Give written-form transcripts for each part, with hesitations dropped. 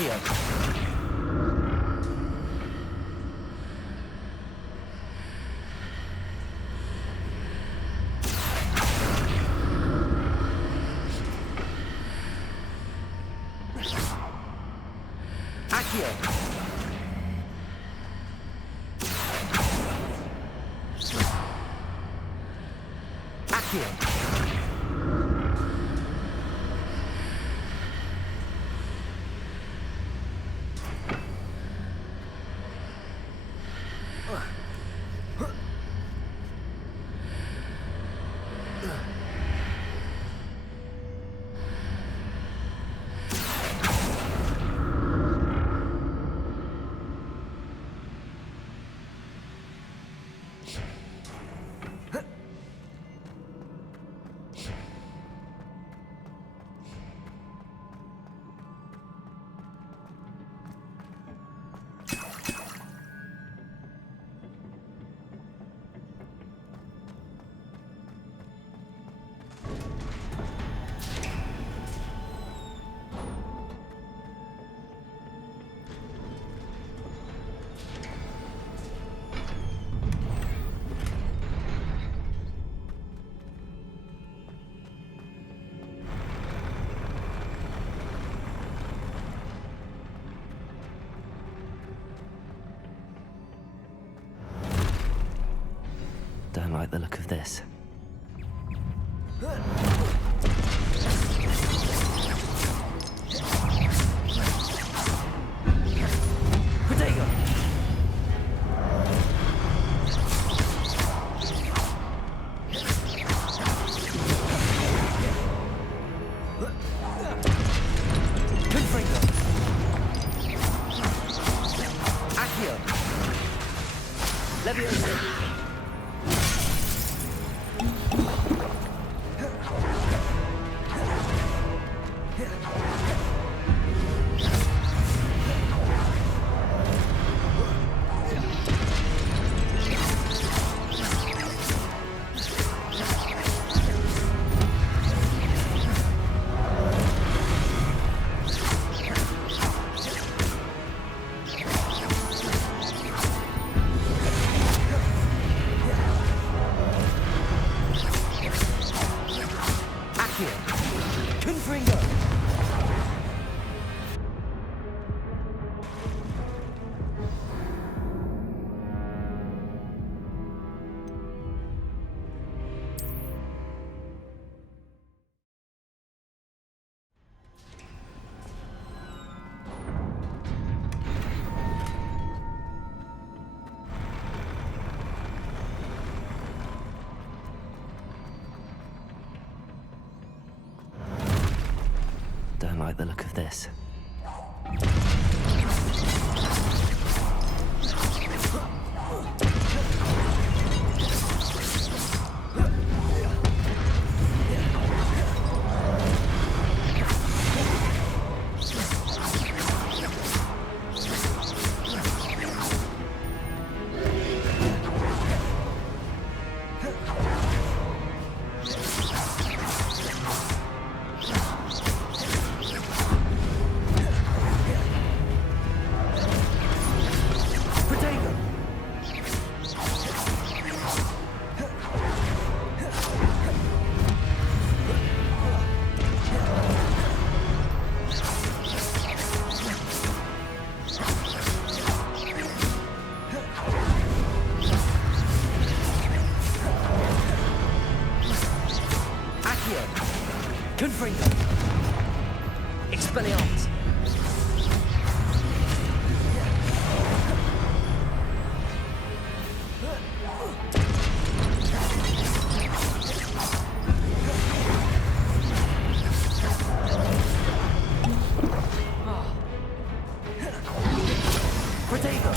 Accio. Accio. Accio. Don't like the look of this. Protego. Confringo. Accio. Leviosa. Confringo. Don't like the look of this. Confringo. Expelliarmus. Protego.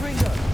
Confringo.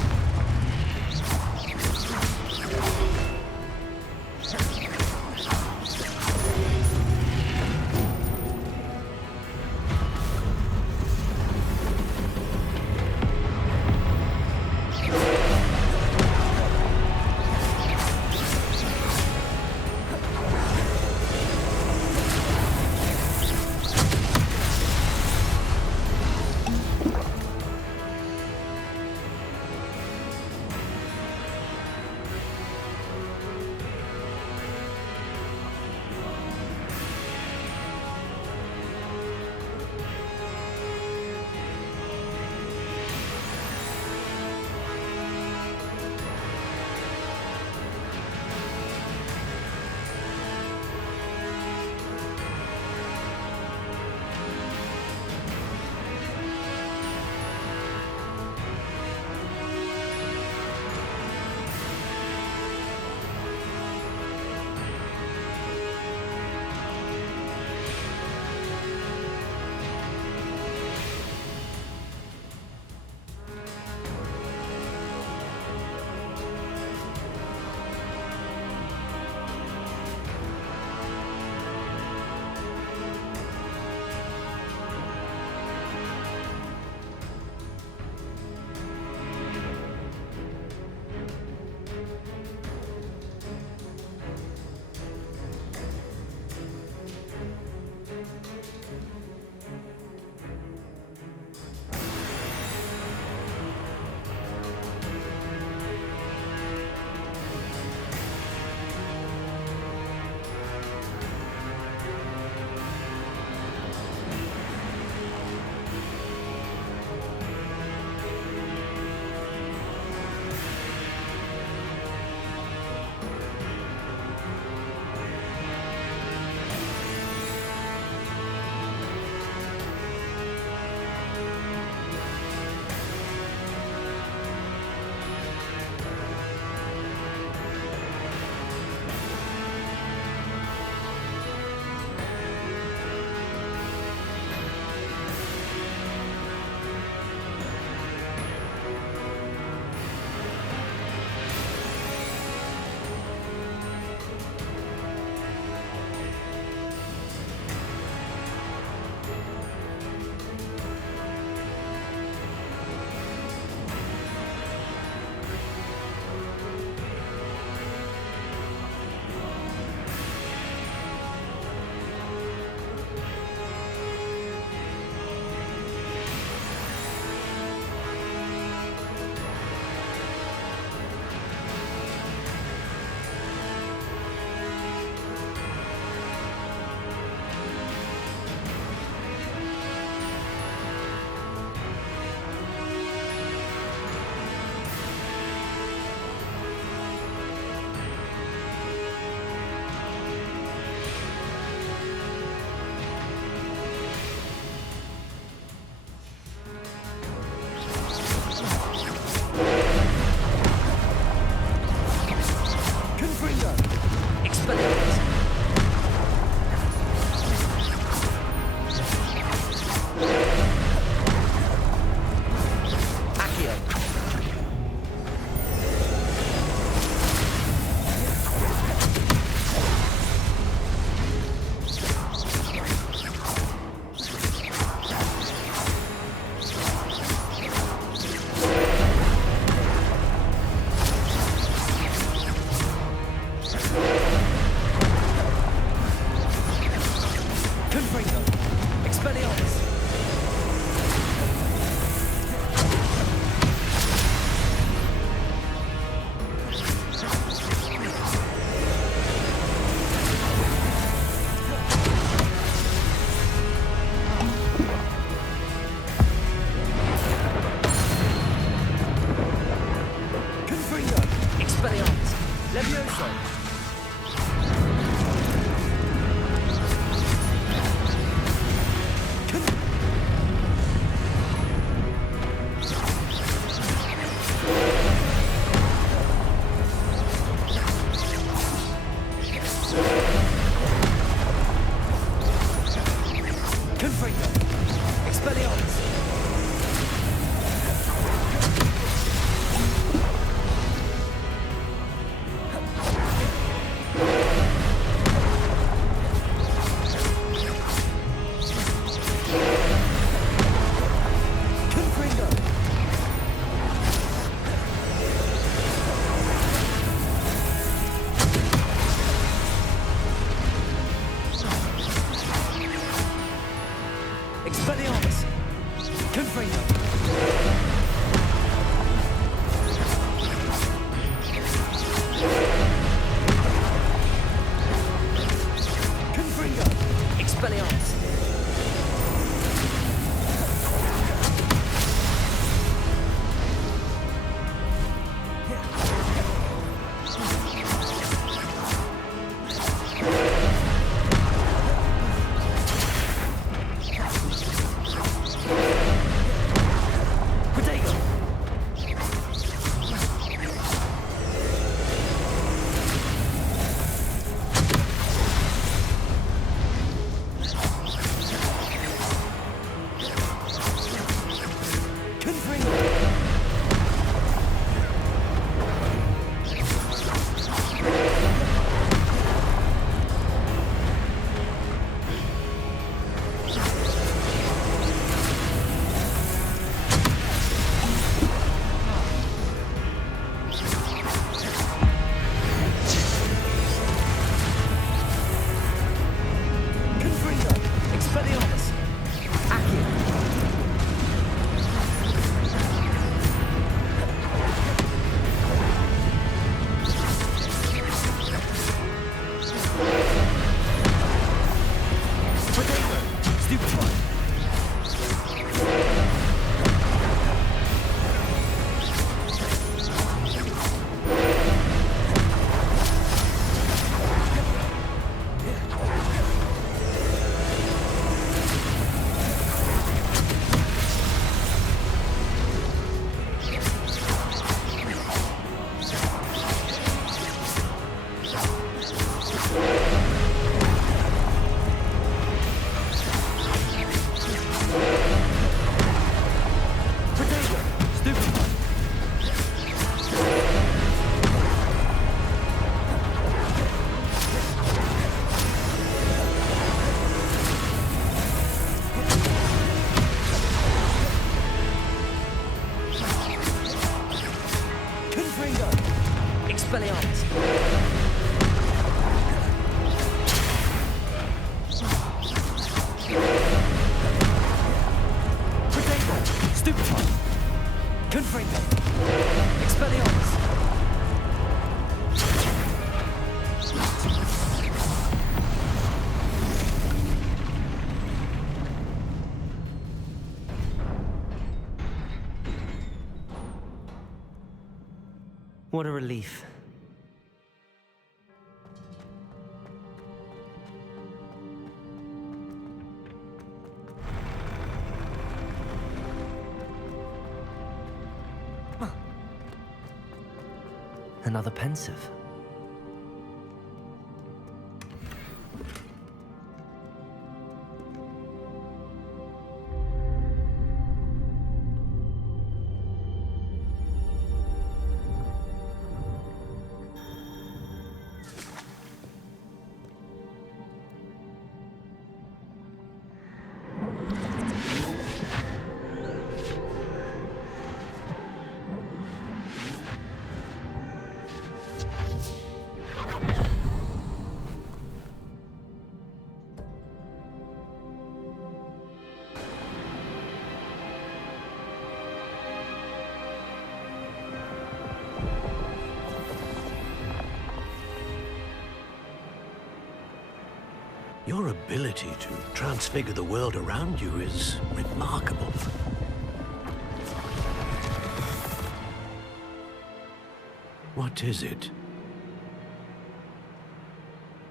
Confringo! What a relief. Another pensive. Your ability to transfigure the world around you is remarkable. What is it?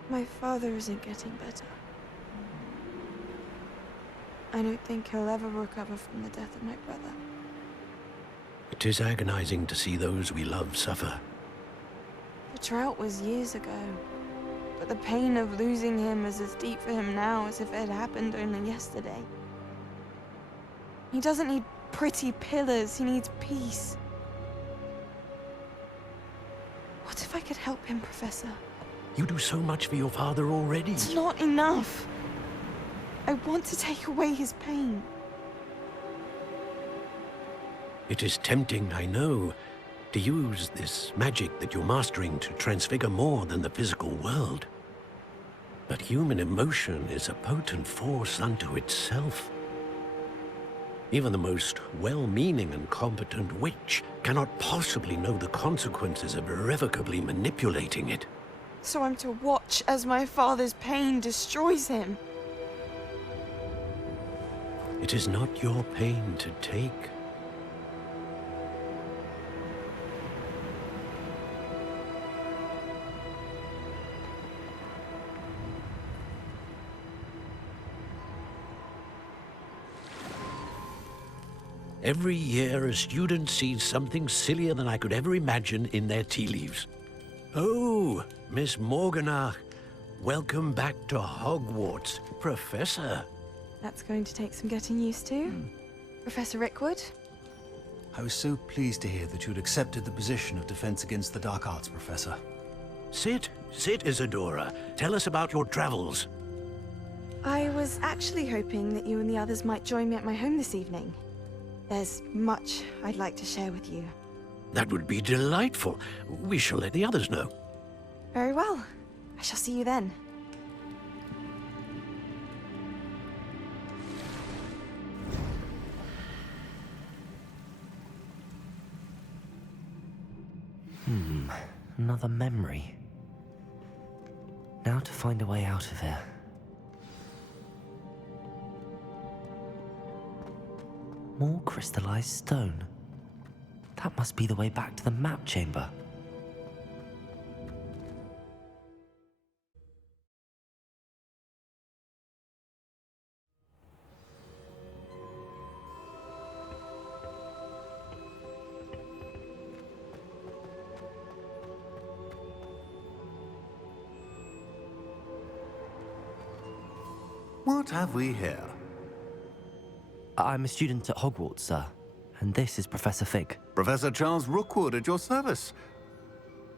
My father isn't getting better. I don't think he'll ever recover from the death of my brother. It is agonizing to see those we love suffer. The drought was years ago, but the pain of losing him is as deep for him now as if it had happened only yesterday. He doesn't need pretty pillars, he needs peace. What if I could help him, Professor? You do so much for your father already. It's not enough. I want to take away his pain. It is tempting, I know, to use this magic that you're mastering to transfigure more than the physical world. But human emotion is a potent force unto itself. Even the most well-meaning and competent witch cannot possibly know the consequences of irrevocably manipulating it. So I'm to watch as my father's pain destroys him. It is not your pain to take. Every year, a student sees something sillier than I could ever imagine in their tea leaves. Oh, Miss Morganach, welcome back to Hogwarts, Professor. That's going to take some getting used to. Professor Rickwood, I was so pleased to hear that you'd accepted the position of Defense Against the Dark Arts Professor. Sit, Isadora. Tell us about your travels. I was actually hoping that you and the others might join me at my home this evening. There's much I'd like to share with you. That would be delightful. We shall let the others know. Very well. I shall see you then. Another memory. Now to find a way out of here. More crystallized stone. That must be the way back to the map chamber. What have we here? I'm a student at Hogwarts, sir. And this is Professor Fig. Professor Charles Rookwood at your service.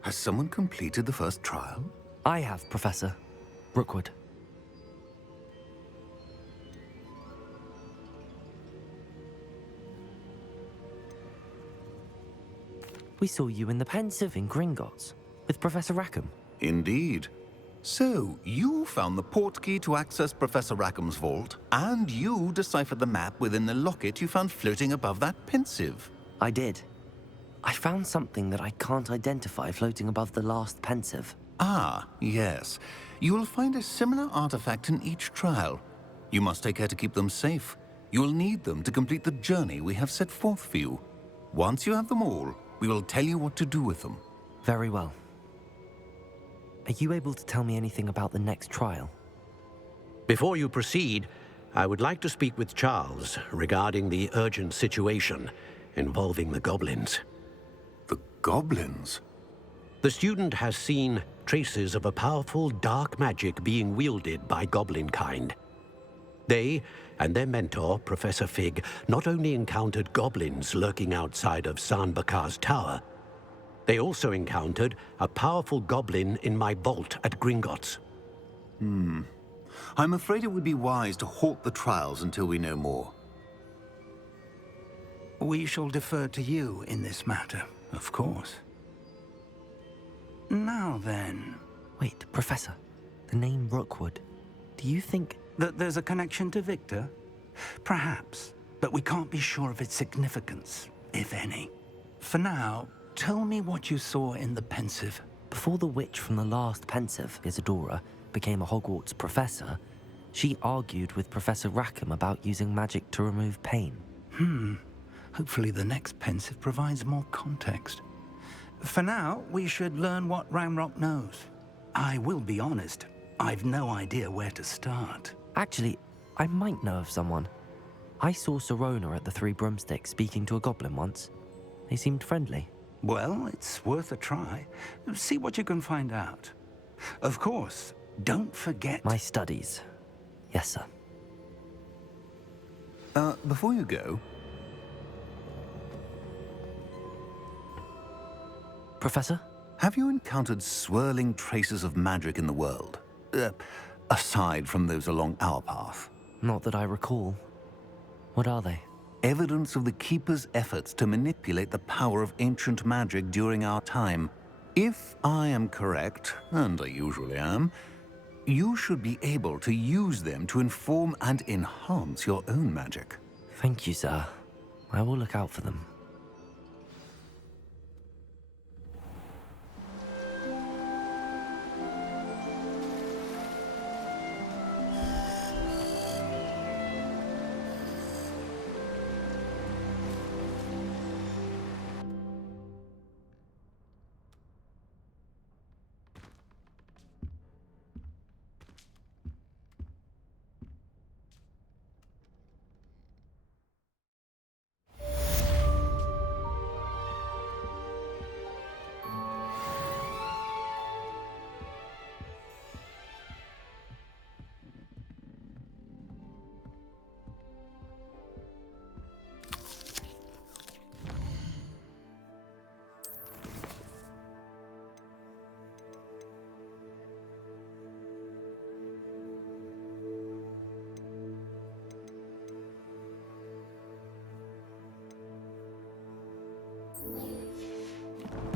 Has someone completed the first trial? I have, Professor Rookwood. We saw you in the Pensive in Gringotts with Professor Rackham. Indeed. So, you found the portkey to access Professor Rackham's vault, and you deciphered the map within the locket you found floating above that Pensive. I did. I found something that I can't identify floating above the last Pensive. Ah, yes. You will find a similar artifact in each trial. You must take care to keep them safe. You will need them to complete the journey we have set forth for you. Once you have them all, we will tell you what to do with them. Very well. Are you able to tell me anything about the next trial? Before you proceed, I would like to speak with Charles regarding the urgent situation involving the goblins. The goblins? The student has seen traces of a powerful dark magic being wielded by goblin kind. They and their mentor, Professor Fig, not only encountered goblins lurking outside of San Bakar's tower, they also encountered a powerful goblin in my vault at Gringotts. I'm afraid it would be wise to halt the trials until we know more. We shall defer to you in this matter, of course. Now then, Wait, Professor. The name Rookwood. Do you think... that there's a connection to Victor? Perhaps, but we can't be sure of its significance, if any. For now, tell me what you saw in the Pensive. Before the witch from the last Pensive, Isadora, became a Hogwarts professor, she argued with Professor Rackham about using magic to remove pain. Hopefully the next Pensive provides more context. For now, we should learn what Ramrock knows. I will be honest, I've no idea where to start. Actually, I might know of someone. I saw Serona at the Three Broomsticks speaking to a goblin once. They seemed friendly. Well, it's worth a try. See what you can find out. Of course, don't forget... My studies. Yes, sir. Before you go, Professor? have you encountered swirling traces of magic in the world? Aside from those along our path. Not that I recall. What are they? Evidence of the Keeper's efforts to manipulate the power of ancient magic during our time. If I am correct, and I usually am, you should be able to use them to inform and enhance your own magic. Thank you, sir. I will look out for them.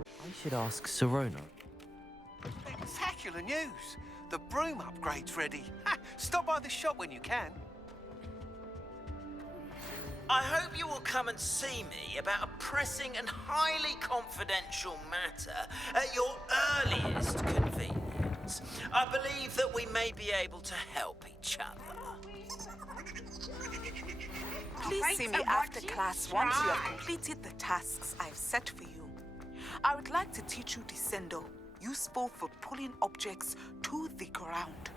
I should ask Sirona. Spectacular news! The broom upgrade's ready. Ha! Stop by the shop when you can. I hope you will come and see me about a pressing and highly confidential matter at your earliest convenience. I believe that we may be able to help each other. Please see me after class once you have completed the tasks I've set for you. I would like to teach you Descendo, useful for pulling objects to the ground.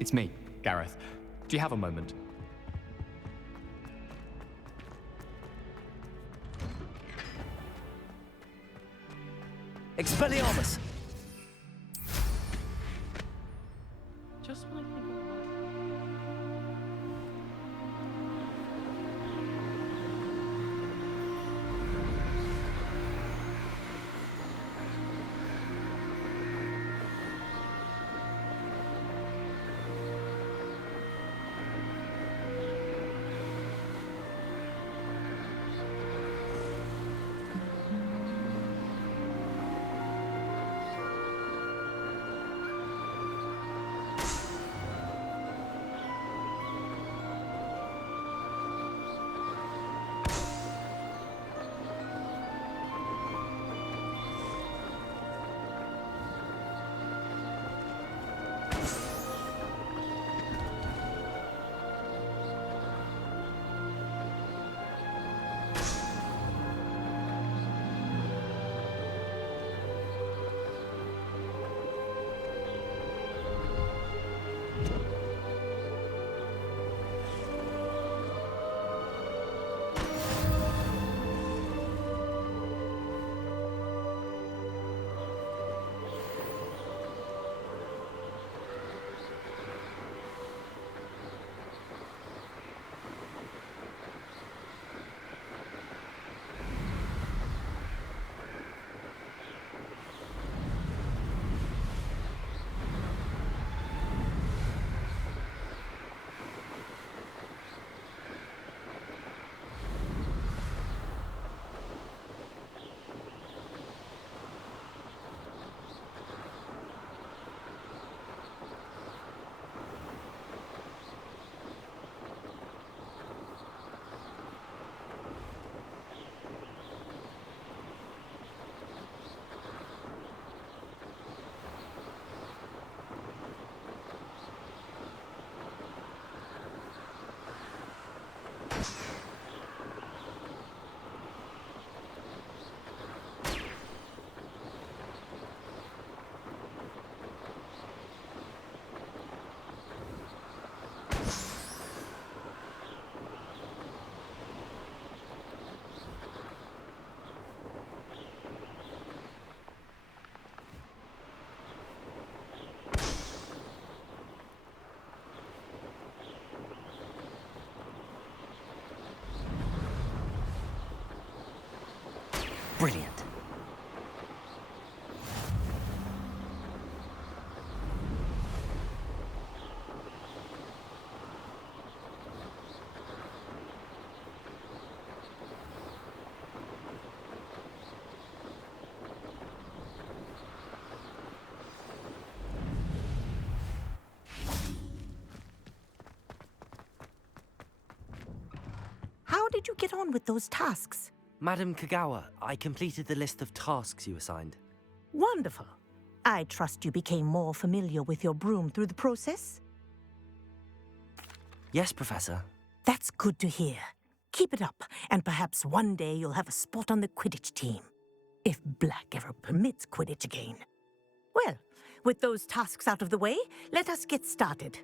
It's me, Gareth. Do you have a moment? Expelliarmus! Just when I think brilliant. How did you get on with those tasks? Madam Kagawa, I completed the list of tasks you assigned. Wonderful. I trust you became more familiar with your broom through the process? Yes, Professor. That's good to hear. Keep it up, and perhaps one day you'll have a spot on the Quidditch team. If Black ever permits Quidditch again. Well, with those tasks out of the way, let us get started.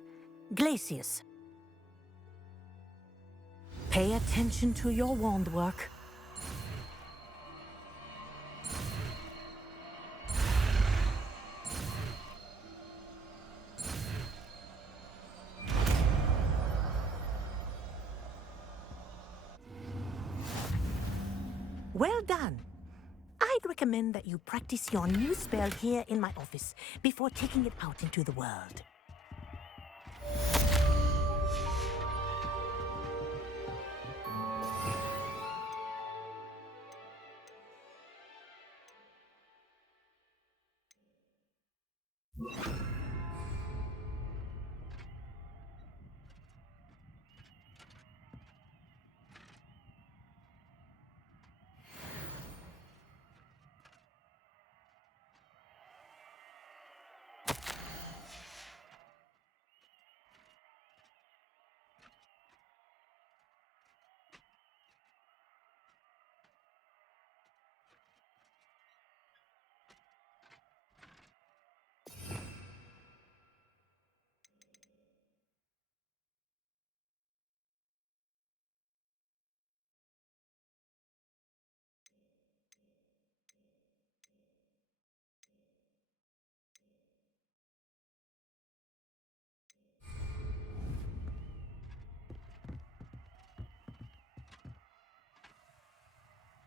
Glacius. Pay attention to your wand work. Well done. I'd recommend that you practice your new spell here in my office before taking it out into the world.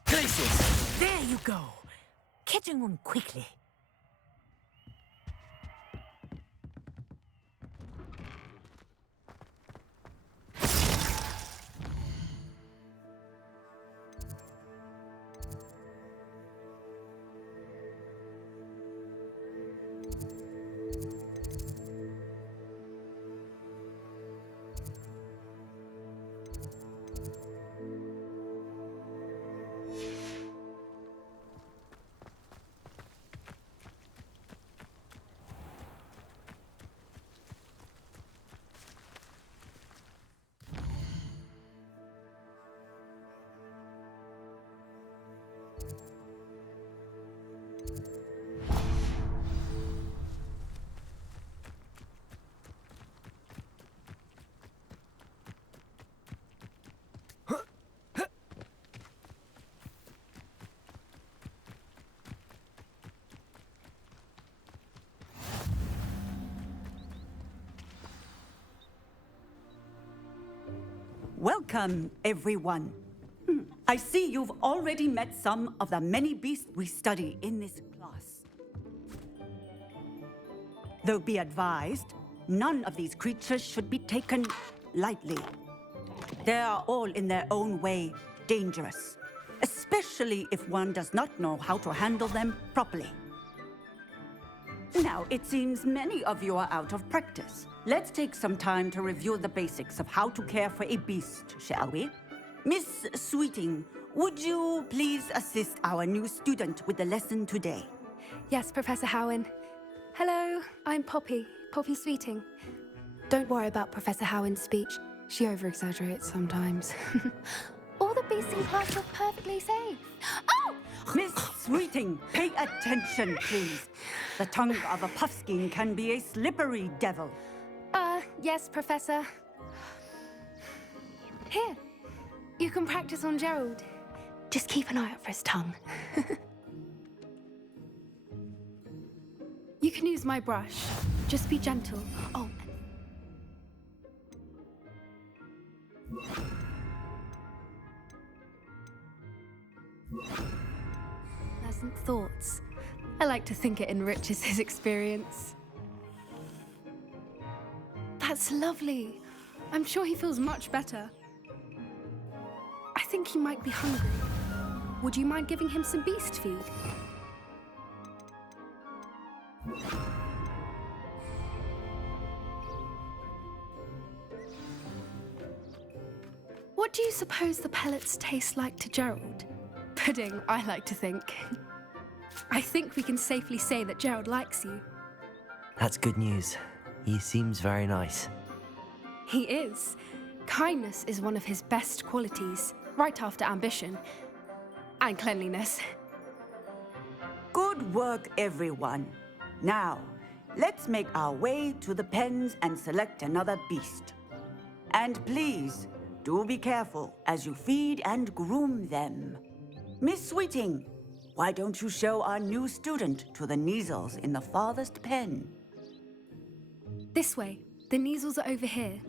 Places! There you go. Catching on quickly. Welcome, everyone. I see you've already met some of the many beasts we study in this class. Though be advised, none of these creatures should be taken lightly. They are all in their own way dangerous, especially if one does not know how to handle them properly. Now, it seems many of you are out of practice. Let's take some time to review the basics of how to care for a beast, shall we? Miss Sweeting, would you please assist our new student with the lesson today? Yes, Professor Howen. Hello, I'm Poppy Sweeting. Don't worry about Professor Howen's speech. She over-exaggerates sometimes. All the beasts in class are perfectly safe. Oh! Miss Sweeting, pay attention, please. The tongue of a puffskein can be a slippery devil. Yes, Professor. Here, you can practice on Gerald. Just keep an eye out for his tongue. You can use my brush. Just be gentle. Oh. Pleasant thoughts. I like to think it enriches his experience. That's lovely. I'm sure he feels much better. I think he might be hungry. Would you mind giving him some beast feed? What do you suppose the pellets taste like to Gerald? Pudding, I like to think. I think we can safely say that Gerald likes you. That's good news. He seems very nice. He is. Kindness is one of his best qualities, right after ambition. And cleanliness. Good work, everyone. Now, let's make our way to the pens and select another beast. And please, do be careful as you feed and groom them. Miss Sweeting, why don't you show our new student to the Neasels in the farthest pen? This way. The Neasels are over here.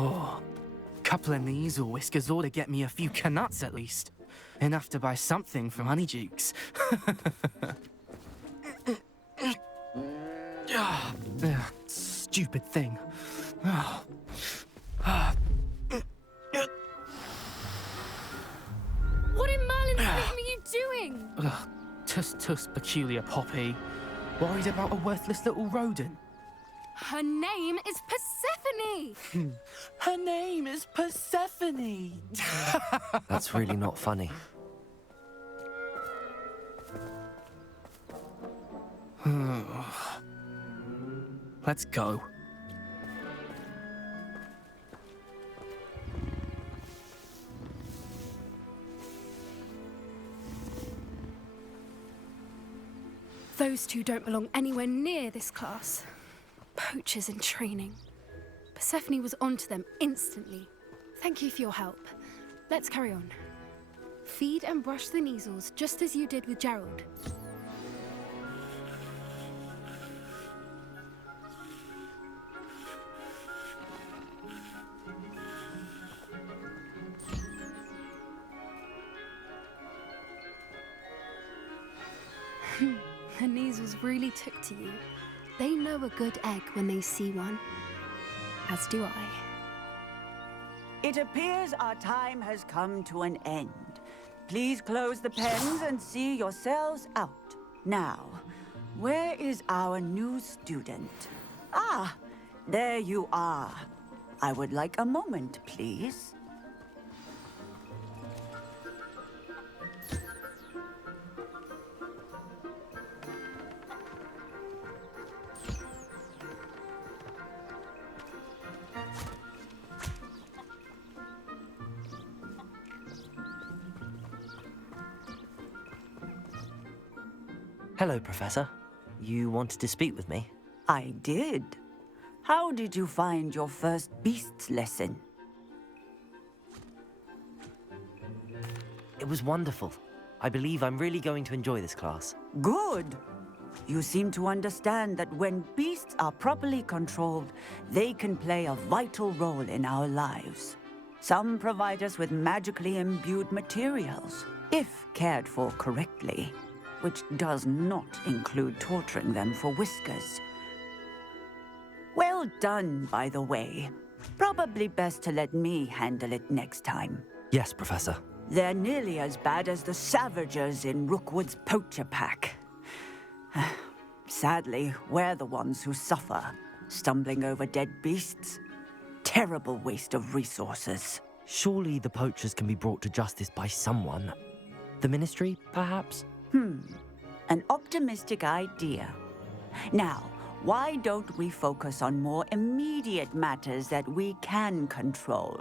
Oh, couple of these or whiskers ought to get me a few canuts at least. Enough to buy something from Honeydukes. Stupid thing. What in Merlin's name are you doing? Tuss, peculiar Poppy. Worried about a worthless little rodent? Her name is Persephone! Her name is Persephone! That's really not funny. Let's go. Those two don't belong anywhere near this class. Poachers in training. Persephone was onto them instantly. Thank you for your help. Let's carry on. Feed and brush the Neasels just as you did with Gerald. The Neasels really took to you. They know a good egg when they see one. As do I. It appears our time has come to an end. Please close the pens and see yourselves out. Now, where is our new student? Ah, there you are. I would like a moment, please. Hello, Professor. You wanted to speak with me? I did. How did you find your first beasts lesson? It was wonderful. I believe I'm really going to enjoy this class. Good. You seem to understand that when beasts are properly controlled, they can play a vital role in our lives. Some provide us with magically imbued materials, if cared for correctly, which does not include torturing them for whiskers. Well done, by the way. Probably best to let me handle it next time. Yes, Professor. They're nearly as bad as the Savagers in Rookwood's poacher pack. Sadly, we're the ones who suffer, stumbling over dead beasts. Terrible waste of resources. Surely the poachers can be brought to justice by someone. The Ministry, perhaps? An optimistic idea. Now, why don't we focus on more immediate matters that we can control?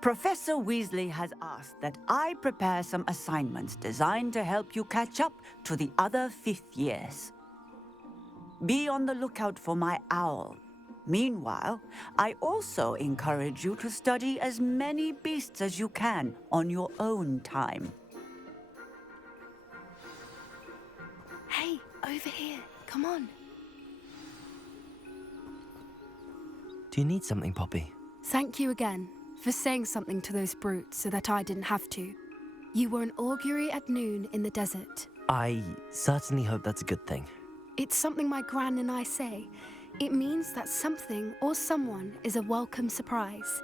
Professor Weasley has asked that I prepare some assignments designed to help you catch up to the other fifth years. Be on the lookout for my owl. Meanwhile, I also encourage you to study as many beasts as you can on your own time. Hey, over here. Come on. Do you need something, Poppy? Thank you again for saying something to those brutes so that I didn't have to. You were an augury at noon in the desert. I certainly hope that's a good thing. It's something my gran and I say. It means that something or someone is a welcome surprise.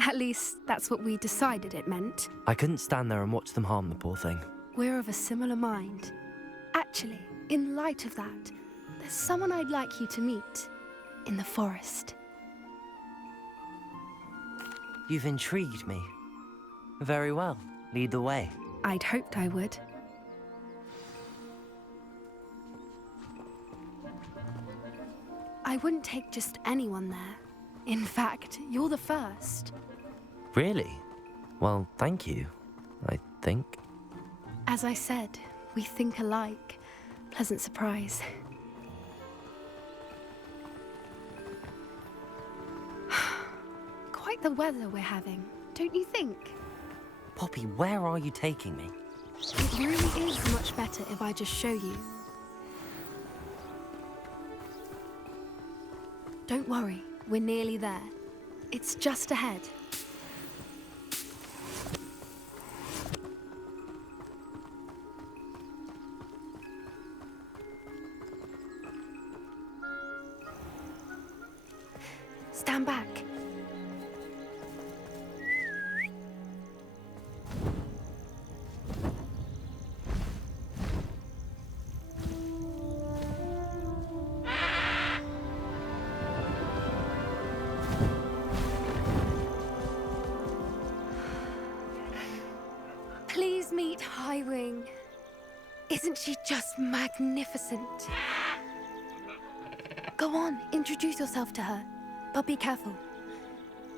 At least, that's what we decided it meant. I couldn't stand there and watch them harm the poor thing. We're of a similar mind. Actually, in light of that, there's someone I'd like you to meet in the forest. You've intrigued me. Very well. Lead the way. I'd hoped I would. I wouldn't take just anyone there. In fact, you're the first. Really? Well, thank you, I think. As I said, we think alike. Pleasant surprise. Quite the weather we're having, don't you think? Poppy, where are you taking me? It really is much better if I just show you. Don't worry, we're nearly there. It's just ahead. Stand back. Please meet Highwing. Isn't she just magnificent? Go on, introduce yourself to her. But be careful.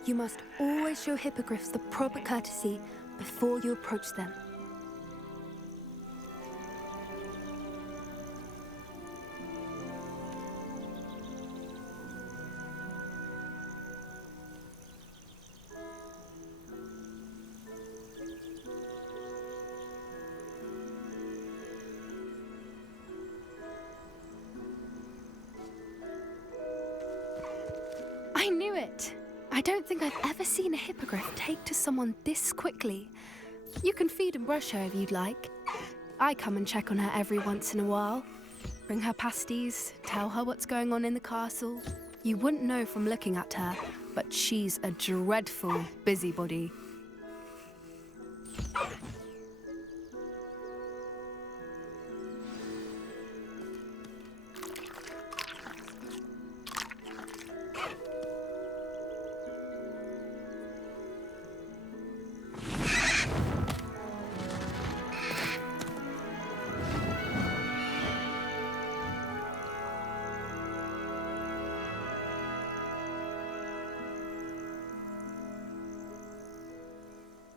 You must always show hippogriffs the proper courtesy before you approach them. I knew it! I don't think I've ever seen a hippogriff take to someone this quickly. You can feed and brush her if you'd like. I come and check on her every once in a while. Bring her pasties, tell her what's going on in the castle. You wouldn't know from looking at her, but she's a dreadful busybody.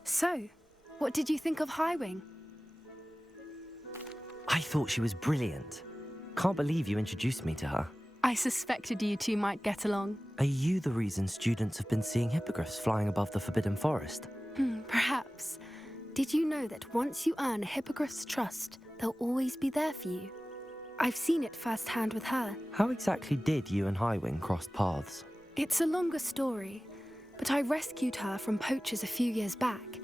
So, what did you think of Highwing? I thought she was brilliant. Can't believe you introduced me to her. I suspected you two might get along. Are you the reason students have been seeing hippogriffs flying above the Forbidden Forest? Perhaps. Did you know that once you earn a hippogriff's trust, they'll always be there for you? I've seen it firsthand with her. How exactly did you and Highwing cross paths? It's a longer story, but I rescued her from poachers a few years back.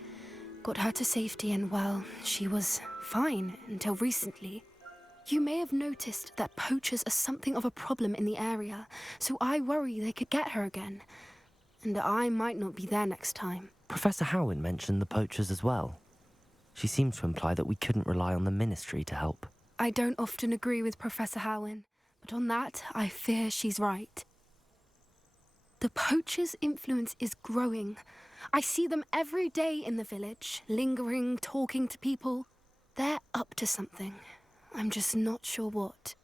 Got her to safety and, well, she was fine until recently. You may have noticed that poachers are something of a problem in the area, so I worry they could get her again. And I might not be there next time. Professor Howin mentioned the poachers as well. She seemed to imply that we couldn't rely on the ministry to help. I don't often agree with Professor Howin, but on that, I fear she's right. The poachers' influence is growing. I see them every day in the village, lingering, talking to people. They're up to something. I'm just not sure what.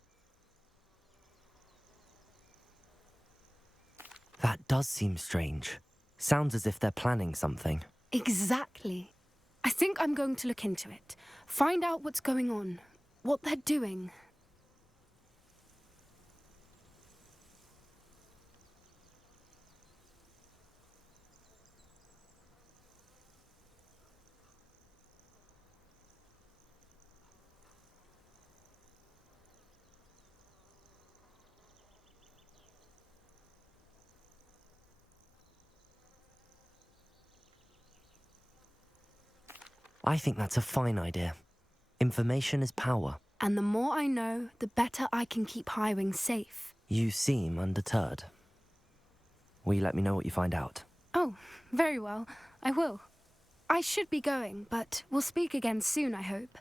That does seem strange. Sounds as if they're planning something. Exactly. I think I'm going to look into it. Find out what's going on, what they're doing. I think that's a fine idea. Information is power. And the more I know, the better I can keep Highwing safe. You seem undeterred. Will you let me know what you find out? Oh, very well. I will. I should be going, but we'll speak again soon, I hope.